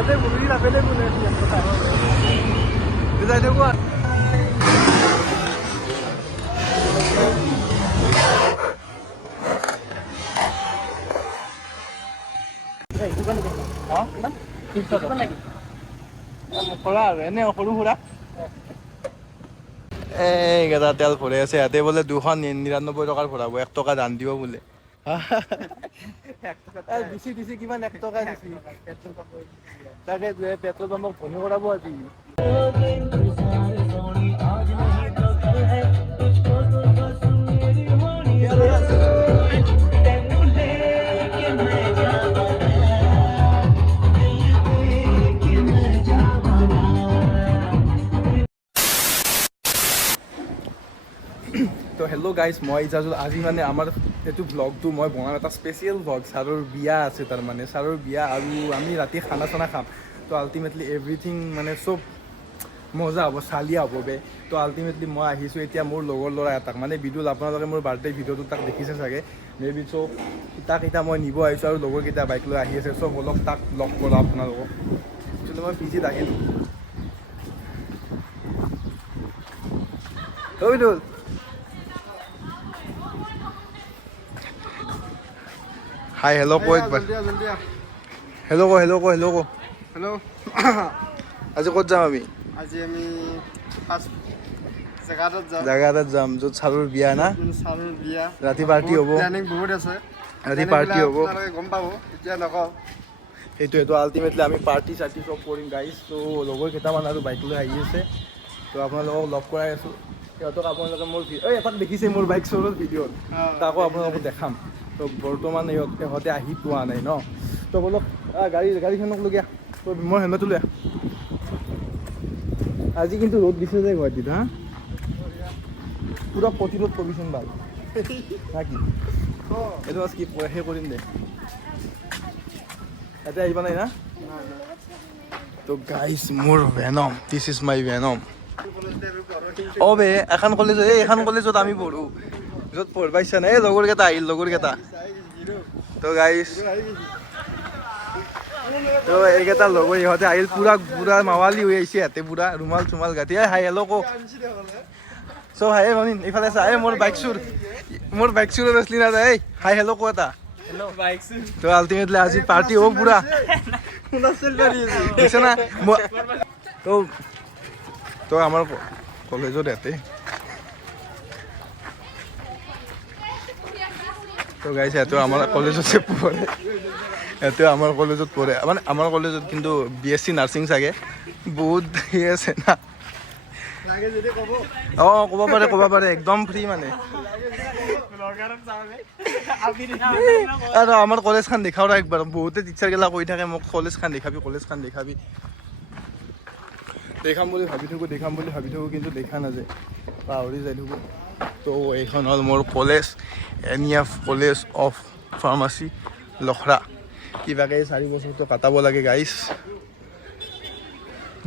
ইয়াতে movie available যাই থাকো খোলা আৰু এনে সৰু সুৰা এইকেইটা তেল ভৰাই আছে ইয়াতে বোলে 299 টকাৰ ভৰাব 1 টকা দান দিব বোলে দিছি দিছি কিমান 1 টকা দিছি তাকে পেট্ৰল পাম্পক ধনী কৰাব আজি তো হেল্ল' গাইজ মই ইজাজুল আজি মানে আমাৰ এইটো ব্লগটো মই বনাম এটা স্পেচিয়েল ব্লগ ছাৰৰ বিয়া আছে তাৰমানে ছাৰৰ বিয়া আৰু আমি ৰাতি খানা চানা খাম তো আল্টিমেটলি এভৰিথিং মানে চব মজা হ'ব চালিয়া হ'ব বে তো আল্টিমেটলি মই আহিছোঁ এতিয়া মোৰ লগৰ ল'ৰা এটাক মানে বিদুল আপোনালোকে মোৰ বাৰ্থডে ভিডিঅ'টো তাক দেখিছে চাগে মেবি চব তাক এতিয়া মই নিব আহিছোঁ আৰু লগৰকেইটা বাইক লৈ আহি আছে চব অলপ তাক লগ কৰোঁ আপোনালোকক কিন্তু মই পিজিত আহিলোঁ অ' বিদুল হাই হেল্ল' ক একবাৰ হেল্ল' ক হেল্ল' ক হেল্ল' ক হেল্ল' আজি ক'ত যাম আমি আজি আমি ফাৰ্ষ্ট জেগা এটাত যাম য'ত ছাৰৰ বিয়া না ছাৰৰ বিয়া ৰাতি পাৰ্টি হ'ব প্লেনিং বহুত আছে ৰাতি পাৰ্টি হ'ব গম পাব এতিয়া নকওঁ সেইটোৱেতো আল্টিমেটলি আমি পাৰ্টি চাৰ্টি চব কৰিম গাইজ তো লগৰ কেইটামান আৰু বাইক লৈ আহি আছে তো আপোনালোকক লগ কৰাই আছোঁ সিহঁতক আপোনালোকে মোৰ এটাক দেখিছে মোৰ বাইক শ্ব'ৰৰ ভিডিঅ'ত তাকো আপোনালোকক দেখাম তো বৰ্তমান ইহঁতে আহি পোৱা নাই ন তো বলক গাড়ীখনক লগীয়া মই হেলমেটটো লৈ আজি কিন্তু ৰ'দ দিছে যে গুৱাহাটীত হা পুৰা প্ৰতিৰোধ কৰিছোন ভাল না কি এইটো আজ কি সেই কৰিম দে ইয়াতে আহিবা নাই না তো গাইজ মোৰ Venom this is my Venom অ' বে এখন কলেজত আমি পঢ়োঁ য'ত পঢ়িব ইচ্ছা নাই এই লগৰকেইটা আহিল লগৰকেইটা তো গাইজ তো এইকেইটা লগৰ ইহঁতে আহিল পুৰা মাৱালী হৈ আহিছে ইয়াতে পুৰা ৰুমাল চুমাল গাঁঠি হাই হেল্ল' ক চব হাই ভনীন এইফালে চা এই মোৰ বাইক চুৰত আছিলি না এই হাই হেল্ল' ক এটা তো আল্টিমেটলি আজি পাৰ্টি হ'ব পুৰা বুজিছে না তো আমাৰ কলেজত ইয়াতে তো গাইছে ইয়াতে আমাৰ কলেজতে পঢ়ে ইয়াতে আমাৰ কলেজত পঢ়ে মানে আমাৰ কলেজত কিন্তু BSc নাৰ্ছিং চাগে বহুত সেই আছে না অঁ ক'ব পাৰে একদম ফ্ৰী মানে আৰু আমাৰ কলেজখন দেখাও ৰ একবাৰ বহুতে টিচাৰগিলা কৈ থাকে মোক কলেজখন দেখাবি দেখাম বুলি ভাবি থাকোঁ কিন্তু দেখা নাযায় পাহৰি যাই থাকোঁ তো এইখন হ'ল মোৰ college NEF college of pharmacy Lokhra কিবাকে 4 বছৰটো কাটাব লাগে গাইজ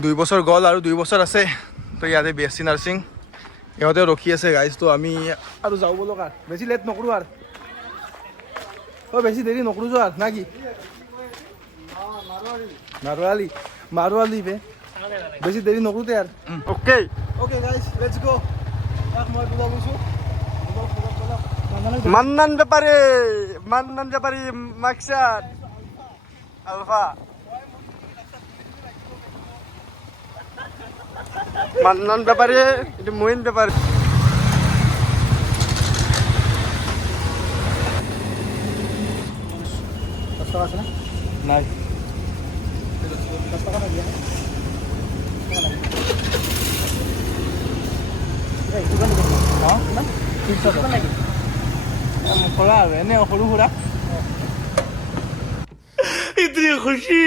2 বছৰ গ'ল আৰু 2 বছৰ আছে তো ইয়াতে BSc নাৰ্ছিং ইহঁতে ৰখি আছে গাইজ তো আমি আৰু যাওঁ বলক আৰু বেছি লেট নকৰোঁ আৰু বেছি দেৰি নকৰোঁ যোৱা না কি মাৰোৱালী বে বেছি দেৰি নকৰোঁ তে আৰু অ'কে গাইজ লেটছ গো মই বুজা বুজিছোঁ মান্নান ব্যাপারী মাকসাদ আলফা মান্নান ব্যাপারী এটা মহিন ব্যাপারী আছে না নাই খোলা আৰু এনে সৰু সুৰা इतनी खुशी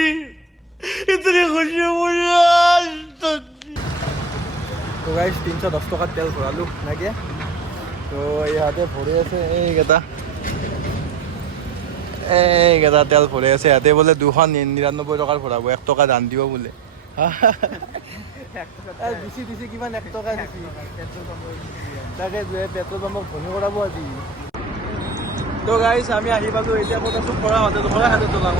मुझे आज तक তো গাইজ 310 টকাত তেল ভৰালোঁ নাকি তো ইয়াতে ভৰি আছে এইকেইটা তেল ভৰাই আছে ইয়াতে বোলে 299 টকাৰ ভৰাব 1 টকা দান দিব বোলে দিছি কিমান 1 টকা দিছি তাকে পেট্ৰল পাম্পক ধনী কৰাব আজি তো গাইজ আমি আহি পালোঁ এতিয়া ক'ত আছোঁ কৰা হাতে তোলা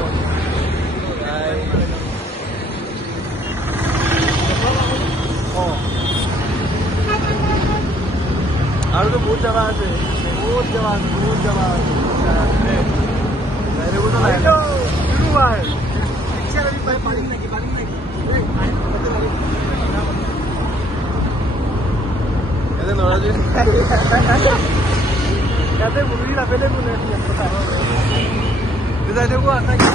বহুত জাগা আছে বহুত জাগা আছে বহুত জাগা আছে বাইরে কোথাও নাই শুরু ভাই এতে নড়াজি এতে মুড়ি না পেলে বলে কথা দিদাই দেবো আর নাকি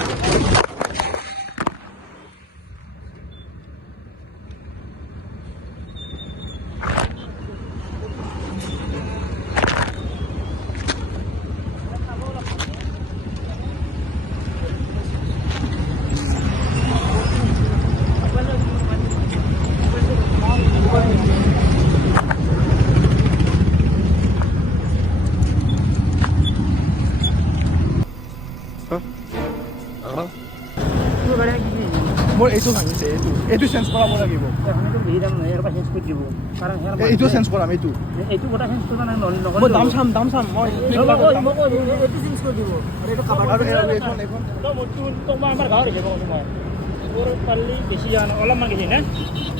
মোৰ এইটো ভাঙিছে এইটো চেঞ্জ কৰাব লাগিব এইটো চেঞ্জ কৰাম এইটো মই দাম চাম মই বেছি হোৱা নাই অলপমান গেছি না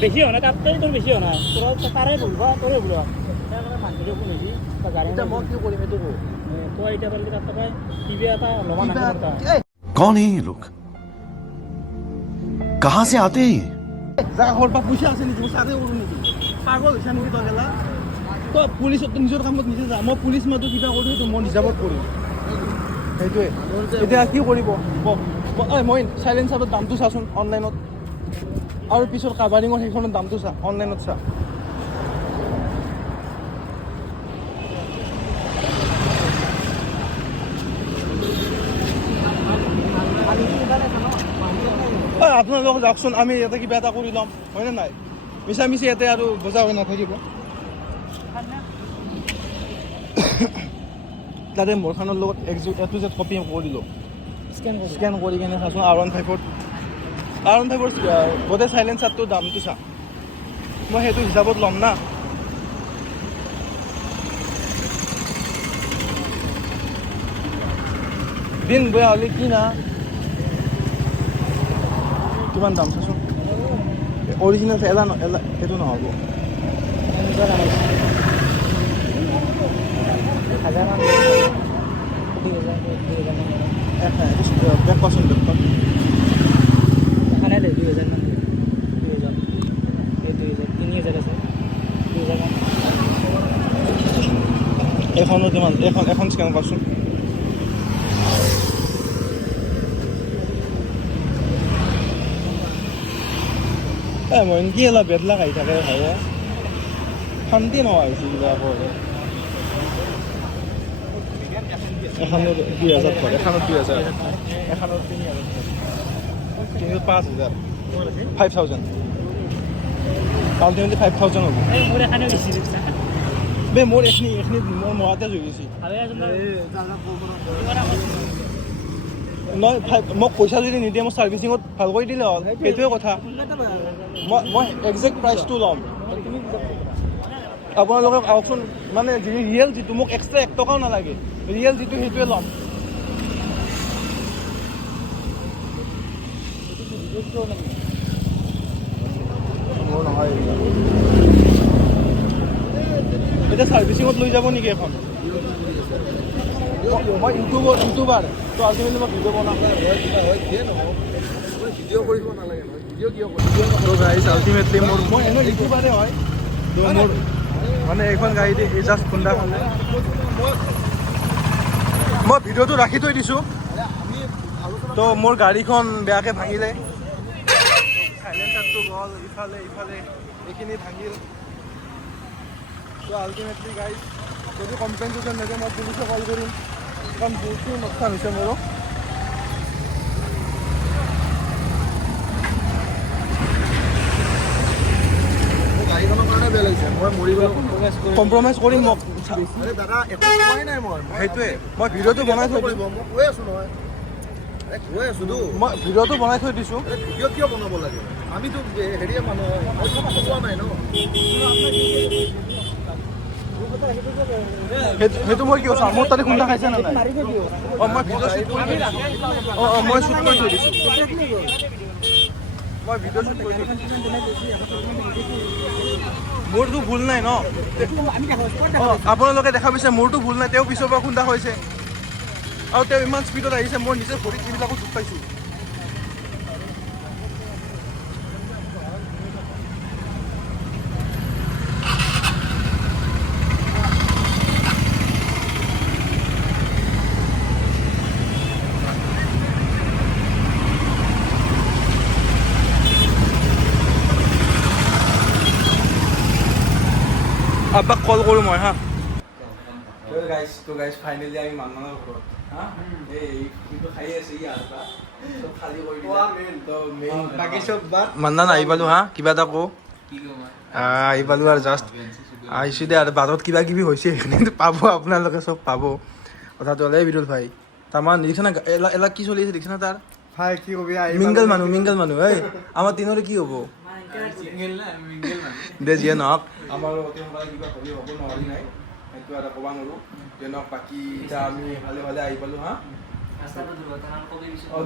বেছি হোৱা নাই তাতকৈ তোৰ বেছি হোৱা নাই তোৰ তাৰে ভুলবা তোৰে ভুল মানুহটো শুনিছি গাড়ী মই কি কৰিম এইটো তই এতিয়া পাৰিলে তাত তই টিভি এটা ল'বা নালাগে कौन है ये लोग कहाँ से आते हैं ये জাগা ঘৰ পৰা পইচা আছে নেকি মই চাকৰি কৰোঁ নেকি পাগল হৈছে নেকি তই গেলা তই পুলিচত নিজৰ কামত নিজে যা মই পুলিচ মাতো কিবা কৰোঁ তো মই হিচাপত কৰিম সেইটোৱে এতিয়া কি কৰিব মই চাইলেঞ্চাৰৰ দামটো চাচোন অনলাইনত আৰু পিছত কাভাৰিঙৰ সেইখনৰ দামটো চা অনলাইনত চা আপোনালোক যাওকচোন আমি ইয়াতে কিবা এটা কৰি ল'ম হয়নে নাই মিছামিছি ইয়াতে আৰু বজা হৈ নাথাকিব তাতে মোৰখনৰ লগত এটো যে কপি কৰিলোঁ স্কেন কৰি কিনে চাচোন R15 গোটেই চাইলেঞ্চাৰটোৰ দামটো চা মই সেইটো হিচাপত ল'ম না দিন বেয়া হ'লে কি না কিমান দাম চাচোন অৰিজিনেল এইটো নহ'ব বেক পাচোন এখনো কিমান এখন স্কেন কৰচোন মই কি অলপ বেদলা খাই থাকে ভাই শান্তি নোহোৱা হৈছে কিবা কৰে এখনত 2000 পৰে এখনত 2000 এখনত 3000 কিন্তু 5000 5000 আলটিমেটলি 5000 হ'ব বে মোৰ এখনি মোৰ মৰাতে হৈ গৈছে নহয় মোক পইচা যদি নিদিয়ে মই ছাৰ্ভিচিঙত ভাল কৰি দিলে হ'ল সেইটোৱে কথা মই একজেক্ট প্ৰাইচটো ল'ম আপোনালোকে আহকচোন মানে ৰিয়েল যিটো মোক এক্সট্ৰা 1 টকাও নালাগে ৰিয়েল যিটো সেইটোৱে ল'ম এতিয়া ছাৰ্ভিচিঙত লৈ যাব নেকি এখন মই ইউটিউবাৰ তো আজিকালি মই ভিডিঅ' বনাম ভিডিঅ' কৰিব নালাগে নহয় ভিডিঅ' কিয় কৰিম গাইজ আল্টিমেটলি মই এনেও ইউটিউবাৰে হয় তো মোৰ মানে এইখন গাড়ী দি এই জাষ্ট খুন্দা খালে মই ভিডিঅ'টো ৰাখি থৈ দিছোঁ তো মোৰ গাড়ীখন বেয়াকৈ ভাঙিলে চাইলেঞ্চাৰটো গ'ল ইফালে এইখিনি ভাঙিল তো আল্টিমেটলি গাইজ যদি কম্পেনচেশ্যন নিদিয়ে মই পুলিচে কল কৰিম কাৰণ বহুতো লোকচান হৈছে মোৰো গাড়ীখনৰ কাৰণে বেয়া লাগিছে মই মৰি গ'লো কম্প্ৰমাইজ কৰিম মোক দাদা একো কোৱাই নাই সেইটোৱে মই ভিডিঅ'টো বনাই থৈ দিম মই কৈ আছোঁ নহয় মই ভিডিঅ'টো বনাই থৈ দিছোঁ ভিডিঅ' কিয় বনাব লাগে আমিতো হেৰিয়ে মানুহ কোৱা নাই ন সেইটো মই কি কৈছোঁ মোৰ তাতে খুন্দা খাইছে নে নাই মই ভিডিঅ' শ্বুট কৰি মই শ্বুট কৰি থৈ দিছোঁ মই ভিডিঅ' শ্বুট কৰিছোঁ মোৰতো ভুল নাই ন আপোনালোকে দেখা পাইছে মোৰতো ভুল নাই তেওঁ পিছৰ পৰা খুন্দা হৈছে আৰু তেওঁ ইমান স্পীডত আহিছে মই নিজে ভৰিত এইবিলাকো দুখ পাইছোঁ আব্বাক কল কৰোঁ মই হা তো গাইজ ফাইনেলি আমি মান্নানৰ ঘৰত হা এই কিন্তু খাই আছে ই আটা চব খালী কৰি দিলে তো মেইন বাকি সব বাদ মান্নান আহি পালোঁ হা কিবা এটা কওঁ আহি পালোঁ আৰু জাষ্ট আহিছোঁ দে আৰু বাটত কিবা কিবি হৈছে সেইখিনি পাব আপোনালোকে চব পাব কথাটো হ'লে বিৰুল ভাই তাৰমান দেখিছে না এলা কি চলি আছে দেখিছে না তাৰ ভাই কি কবি মিংগল মানুহ এই আমাৰ তিনৰে কি হ'ব দে যিয়ে নহওক আমাৰ অতি সোনকালে কিবা হ'লে হ'ব নোৱাৰি নাই সেইটো এটা ক'ব নোৱাৰোঁ যিয়ে নহওক বাকী এতিয়া আমি ভালে ভালে আহি পালোঁ হা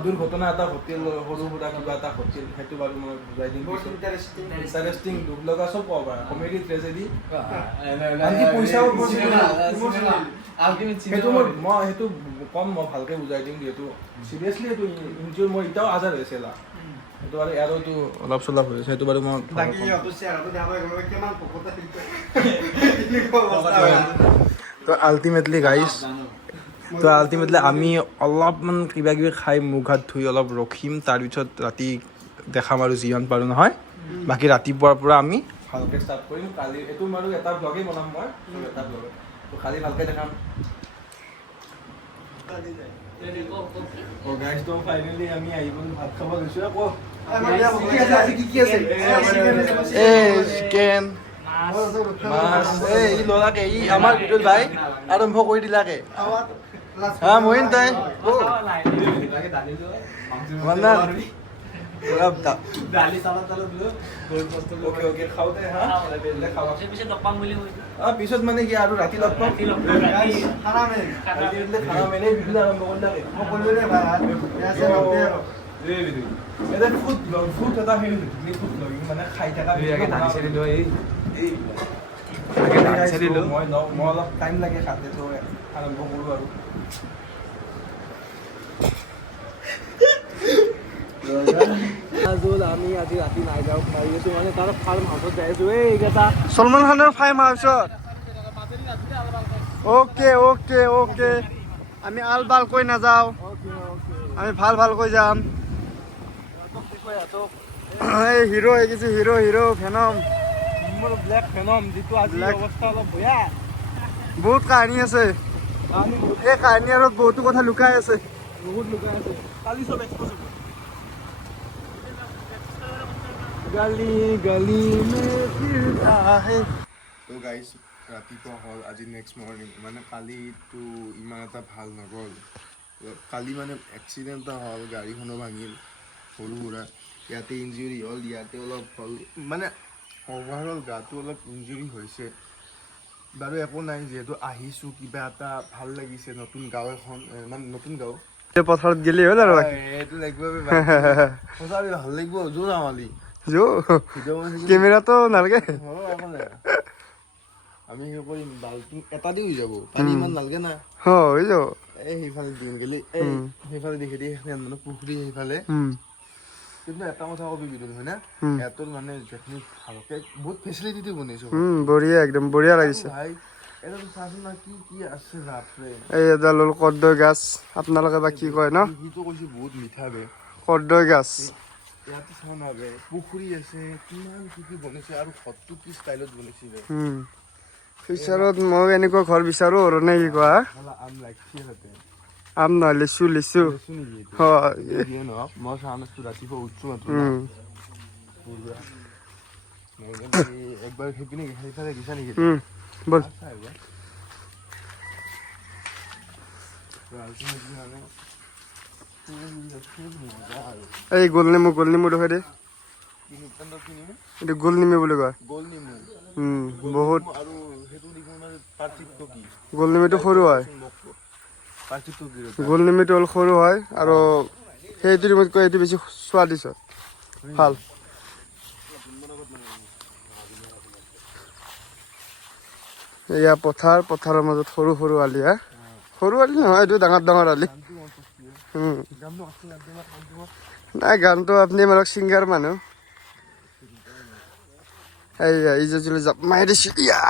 দুৰ্ঘটনা এটা ঘটিল সৰু সুৰা কিবা এটা ঘটিল সেইটো বাৰু মই বুজাই দিম ইণ্টাৰেষ্টিং দুখ লগা চব ক'ব পাৰা কমেডি ট্ৰেজেডি আনকি পইচাও সেইটো মই সেইটো কম মই ভালকৈ বুজাই দিম যিহেতু চিৰিয়াছলি এইটো ইনজিঅ'ৰ মই এতিয়াও আজাৰ হৈছে সেইটো বাৰু ইয়াৰোতো অলপ চলপ হৈ আছে সেইটো বাৰু মই তো আল্টিমেটলি গাইজ তো আল্টিমেটলি আমি অলপমান কিবা কিবি খাই মুখ হাত ধুই অলপ ৰখিম তাৰপিছত ৰাতি দেখাম আৰু যিমান পাৰোঁ নহয় বাকী ৰাতিপুৱাৰ পৰা আমি ভালকৈ ষ্টাৰ্ট কৰিম কালি এইটো বাৰু এটা ব্লগেই বনাম মই এটা ব্লগে তো কালি ভালকৈ দেখাম গাইজ তো ফাইনেলি আমি আহি গ'লো ভাত খাব লৈছোঁ আকৌ চিকেন মাছ এই ল'ৰাকে ই আমাৰ বিদুল ভাই আৰম্ভ কৰি দিলাকে হা মহিন তাই পিছত মানে কি আৰু ৰাতি লগ পাম ফুড এটা হেৰি ফুড ব্লগিং মানে খাই থকা মই অলপ টাইম লাগে খাতে তো আৰম্ভ কৰোঁ আৰু আমি আজি ৰাতি নাই যাওঁ খাই গৈছোঁ মানে তাৰ ফাৰ্ম হাউচত যাই আছোঁ এইকেইটা সলমান খানৰ ফাৰ্ম হাউচত অ'কে আমি আল বাল কৈ নাযাওঁ আমি ভালকৈ যাম এই হিৰো আহিছে হিৰো ভেনম মোৰ ব্লেক ফেনম যিটো আজি অৱস্থা অলপ বেয়া বহুত কাহিনী আছে এই কাহিনী আৰু বহুতো কথা লুকাই আছে বহুত লুকাই আছে কালি চব এক্সপ'জ হ'ব গলি মে ফিৰতা হে তো গাইজ ৰাতিপুৱা হ'ল আজি নেক্সট মৰ্ণিং মানে কালিতো ইমান এটা ভাল নগ'ল কালি মানে এক্সিডেণ্ট এটা হ'ল গাড়ীখনো ভাঙিল সৰু সুৰা ইয়াতে ইঞ্জুৰি হ'ল ইয়াতে অলপ হ'ল মানে অভাৰঅল গাটো অলপ ইঞ্জুৰি হৈছে বাৰু একো নাই যিহেতু আহিছোঁ কিবা এটা ভাল লাগিছে নতুন গাঁও এখন মানে নতুন গাঁও পথাৰত গেলি হ'ল আৰু এইটো লাগিব সঁচাকৈ ভাল লাগিব জোৰ আমালি কেমেৰাটো নালাগে আমি সেই কৰিম বাল্টিং এটা দি হৈ যাব পানী ইমান নালাগে না হৈ যাব এই সেইফালে দিম গেলি এই সেইফালে দেখি দিয়ে মানে পুখুৰী সেইফালে কিন্তু এটা কথা কবি বিদুল হয় না ইয়াতৰ মানে যিখিনি ভালকে বহুত ফেচিলিটি বনাইছো বঢ়িয়া একদম বঢ়িয়া লাগিছে ভাই এটা তো চাচোন না কি আছে বাপৰে এই এডাল হ'ল কৰ্দৈ গাছ আপোনালোকে বা কি কয় ন সিটো কৈছে বহুত মিঠা বে কৰ্দৈ গাছ ইয়াতে চাওঁ না বে পুখুৰী আছে কিমান কি বনাইছে আৰু ঘৰটো কি ষ্টাইলত বনাইছে বে ফিউচাৰত মই এনেকুৱা ঘৰ বিচাৰোঁ আৰু নে কি কোৱা আম লাগিছে তাতে আম নহয় লিচু মই চাহ নাচটো ৰাতিপুৱা উঠছো একবাৰ সেইপিনে সেইফালে দিছা নেকি বল এই গোল নেমু দেখুৱাই দে এইটো গোল নেমু বুলি কয় বহুত গোল নেমুটো সৰু হয় গোল নেমুটো হ'ল সৰু হয় আৰু সেইটো কৈ এইটো বেছি স্বাদিষ্ট ভাল এয়া পথাৰৰ মাজত সৰু সৰু আলি হা সৰু আলি নহয় এইটো ডাঙৰ ডাঙৰ আলি নাই গানটো আপুনি মানে ছিংগাৰ মানুহ এইয়া এই যে জাপ মাৰি দিছো ইয়া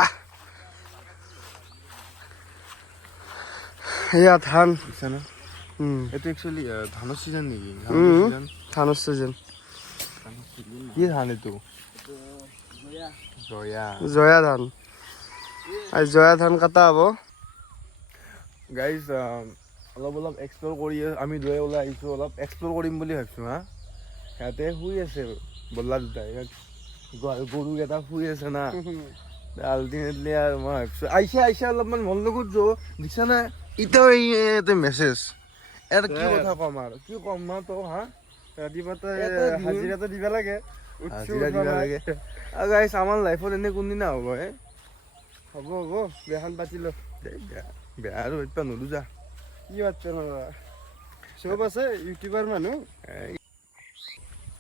এয়া ধান এইটো একচুৱেলি ধানৰ চিজন নেকি ধানৰ চিজন কি ধান এইটো জয়া ধান আৰু জয়া ধান কটা হ'ব গাইজ অলপ এক্সপ্ল'ৰ কৰি আমি দুয়ে ওলাই আহিছোঁ অলপ এক্সপ্ল'ৰ কৰিম বুলি ভাবিছোঁ হা সিহঁতে শুই আছে বল্লা দুটাই গৰুকেইটা শুই আছে না আল্টিমেটলি আৰু মই ভাবিছোঁ আহিছে অলপমান মন লগত যোৱা দিছা না এতিয়াও এইটো মেছেজ এটা কি কথা ক'ম আৰু কি ক'ম না তই হা ৰাতিপুৱা হাজিৰাটো দিব লাগে হাজিৰা দিব লাগে আৰু গাইজ আমাৰ লাইফত এনে কোনদিনা হ'ব হ'ব বেহান পাতি ল বেয়া আৰু এতিয়া নলো যা কি বাচ্চা নবা চব আছে ইউটিউবাৰ মানুহ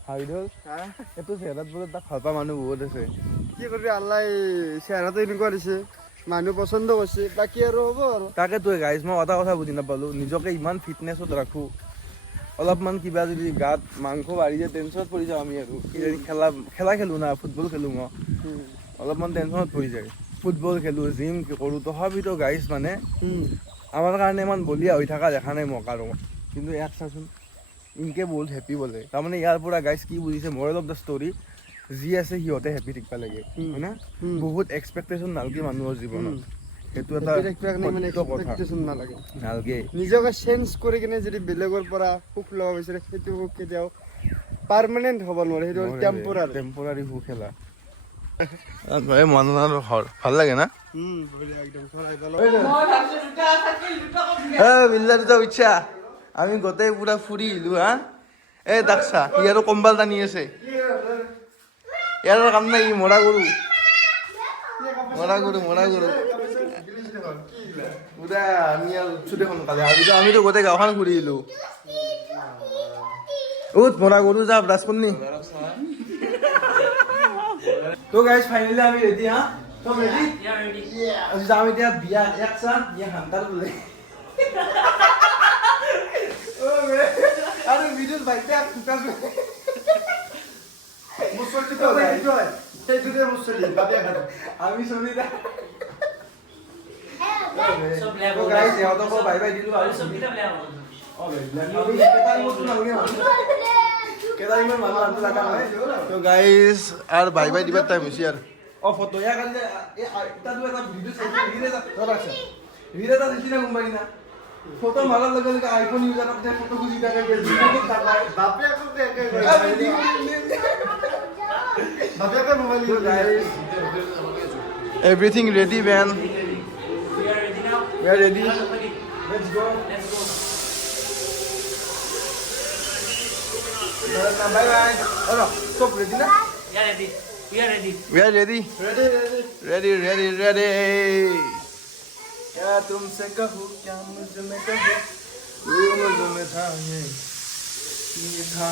হাইডল এইটো চেহেৰাত বোলে তাক ভাল পোৱা মানুহ বহুত আছে কি কৰিবি আল্লাহ চেহেৰাটো এনেকুৱা দিছে মানুহ পচন্দ কৰিছে বাকী আৰু হ'ব আৰু তাকেতো গাইজ মই এটা কথা বুজি নাপালোঁ নিজকে ইমান ফিটনেছত ৰাখোঁ অলপমান কিবা যদি গাত মাংস বাঢ়ি যায় টেনশ্যনত পৰি যাওঁ আমি আৰু খেলা খেলোঁ না ফুটবল খেলোঁ মই অলপমান টেনশ্যনত পৰি যায় ফুটবল খেলোঁ জিম কৰোঁ তথাপিতো গাইজ মানে আমাৰ কাৰণে ইমান বলিয়া হৈ থকা দেখা নাই মোক আৰু কিন্তু ইয়াক চাচোন ইনকে বহুত হেপী বোলে তাৰমানে ইয়াৰ পৰা গাইজ কি বুজিছে মৰেল অফ দ্য ষ্টৰী যি আছে সিহঁতে হেপী থাকিব লাগে হয় না বহুত এক্সপেক্টেশ্যন নালগে মানুহৰ জীৱনত সেইটো এটা নালাগে নালগে নিজকে চেঞ্জ কৰি কিনে যদি বেলেগৰ পৰা সুখ ল'ব বিচাৰে সেইটো সুখ কেতিয়াও পাৰ্মানেণ্ট হ'ব নোৱাৰে সেইটো টেম্পৰাৰী সুখ খেলা মানুহ ভাল লাগে না বিল্লা দুটা উঠছা আমি গোটেই পুৰা ফুৰি আহিলো হা এই দাকছা ই আৰু কম্বাল টানি আছে ইয়াৰ কাম নাই মৰা গৰু পুৰা আমি আৰু উঠছো দেখোন কালি আমিতো গোটেই গাঁওখন ঘূৰি আহিলো মৰা গৰু যা ব্ৰাছ কৰনি তো গাইজ ফাইনেলি আমি ৰেডি হা তো ৰেডি যাম এতিয়া বিয়া একছা বিয়া হান্তাৰ বোলে আৰু ভিডিঅ'ত বাইতে আমি চলি সিহঁতকো বাই বাই দিলো আৰু কেইটামান মানুহ আনটো লগা নহয় তো গাইজ আৰু বাই বাই দিবাৰ টাইম হৈছে আৰু ফটো ইয়াৰ কাৰণে এটা ভিডিঅ' চাইছে ৰিল এটা দিছি না কোনোবাই না ফটো মাৰাৰ লগে লগে আইফোন ইউজাৰক যে ফটো খুজি থাকে everything ready man we are ready let's go bye bye oh no stop ready na we are ready क्या तुमसे कहूँ क्या मुझ में कहूँ मुझ में था ये था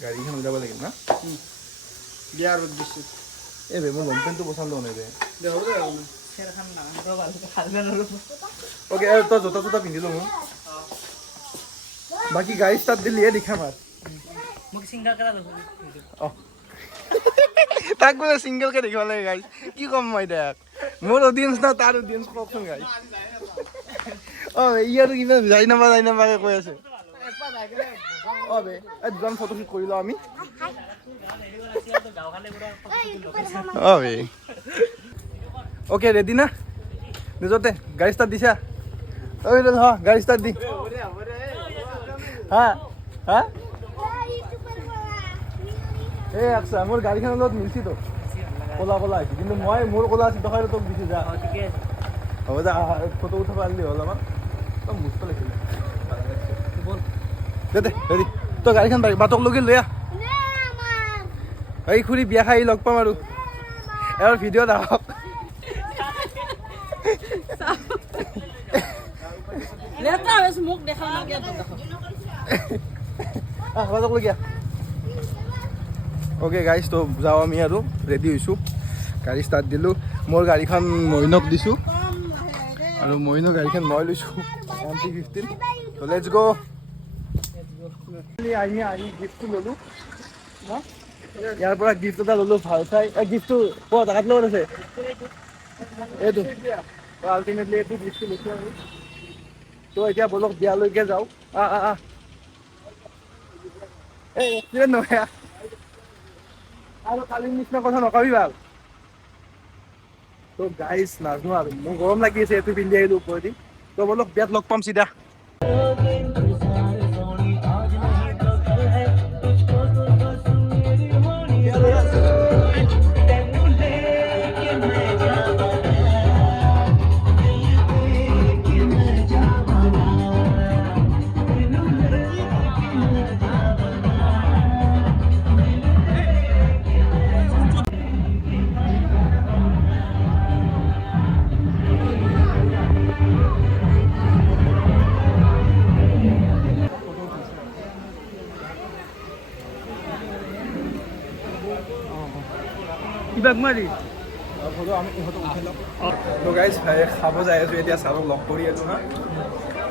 गाड़ी खान उठाब लगे ना বিয়াৰ উদ্দেশ্যে ए बे मोर लंपेन्टটো পছন্দ নাই বে ओके तो জোতা জোতা পিন্ধি লওঁ বাকি গাড়ী ষ্টাৰ্ট দিলিহে দেখা মাত মোক সিঙ্গার করা তাক বোলে চিংগলকে দেখিব লাগে গাইজ কি ক'ম মই তাক মোৰ অডিয়েঞ্চ না তাৰ অডিয়েঞ্চ কওকচোন গাইজ ই আৰু কিবা যাই নাপাকে কৈ আছে বে দুজন ফটো শ্বুট কৰি লওঁ আমি বে অ'কে ৰেডি না নিজতে গাড়ী ষ্টাৰ্ট দিছা গাড়ী ষ্টাৰ্ট দি হা হা এই আচ্ছা মোৰ গাড়ীখনৰ লগত মিলছি তো ক'লা আহিছে কিন্তু মই মোৰ ক'লা আছি তই তোক দিছি যা হ'ব যা ফটো উঠাব পাৰিলি হ'ল আমাৰ তই মুস্ত লাগিছিলে দে হেৰি তই গাড়ীখন বাটক লগি লৈ আহ এই খুৰী বিয়া খাই লগ পাম আৰু এবাৰ ভিডিঅ'ত আহক অ'কে গাইজ, তো যাওঁ আমি আৰু ৰেডি হৈছোঁ, গাড়ী ষ্টাৰ্ট দিলোঁ, মোৰ গাড়ীখন মইনক দিছোঁ আৰু মইনৰ গাড়ীখন মই লৈছোঁ MT-15, তো লেটছ গ'। আহি গিফ্টটো ল'লোঁ, ইয়াৰ পৰা গিফ্ট এটা ল'লোঁ ভাল চাই, গিফ্টটো ক'ত জেগাত লগত আছে এইটো, আল্টিমেটলি এইটো গিফ্টটো লৈছোঁ আমি। তো এতিয়া বলক বিয়ালৈকে যাওঁ। এই এক্সিডেণ্ট নহয় আৰু কালিৰ নিচিনা কথা নকবি ভাল। তো গাইজ নাজানো আৰু মোৰ গৰম লাগি আছে, এইটো পিন্ধি আহিলোঁ ওপৰেদি। তো বলক বিয়াত লগ পাম চিধা। কিবা মাৰি তো গাইজ খাব যাই আছোঁ এতিয়া, ছাৰক লগ কৰি আছোঁ হা।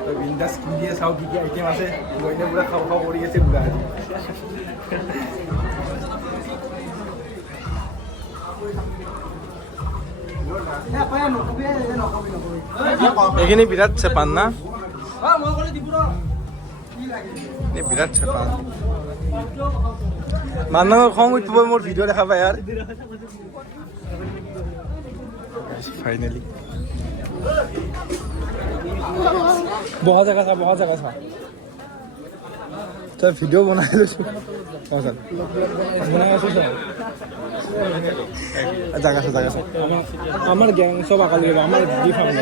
তো বিন্দাছ কি দিয়ে চাওঁ, কি কি আইটেম আছে, মইনে পুৰা খাওঁ খাওঁ কৰি আছে পুৰা আজি। এইখিনি বিৰাট চেপান না, বিৰাট চেপান। মানুহৰ খং উঠিব মোৰ ভিডিঅ' দেখা পাই আৰু ফাইনেলি বহা জেগা চা তই ভিডিঅ' বনাই লৈছোঁ, বনাই আছোঁ জাগা চা আমাৰ গেং চব আকালি আমাৰ দি ফাৰ্ম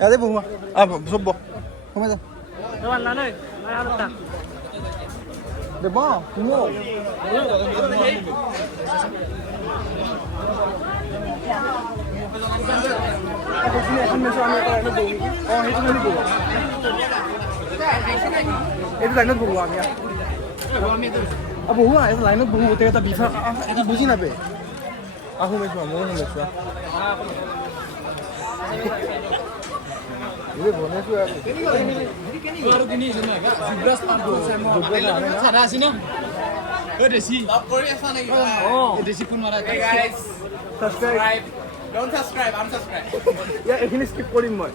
ইয়াতে বহোৱা চব বহ সোমাই যা দেব এইটো লাইনত বহোৱা আমি বহোৱা এইটো লাইনত বহো গোটেইকেইটা বিফা এইটো বুজি নাপায়। সোমাইছোঁ ময়ো সোমাইছোঁ বনাইছোঁ এইখিনি স্কিপ কৰিম মই।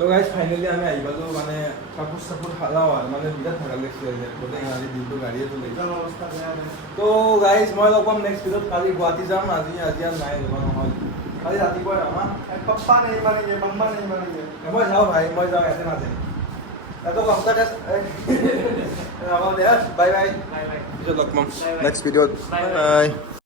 তো গাইজ ফাইনেলি আমি আহি পালোঁ মানে কাপোৰ চাপোৰ খালাওঁ আৰু মানে বিৰাট ভাল লাগিছে গোটেই আজি দিনটো গাড়ীয়ে চলি তো গাইজ মই লগ পাম নেক্সট ভিডিঅ'ত কালি গুৱাহাটী যাম আজি আজি আৰু নাই যাব নহয় কালি ৰাতিপুৱাই আমাৰ पप्पा नहीं मानेंगे मम्मा नहीं मानेंगे মই যাওঁ ভাই মই যাওঁ ইয়াতে নাযায় তাতো সঁচাকৈ বাই বাই পিছত লগ পাম নেক্সট ভিডিঅ'ত বাই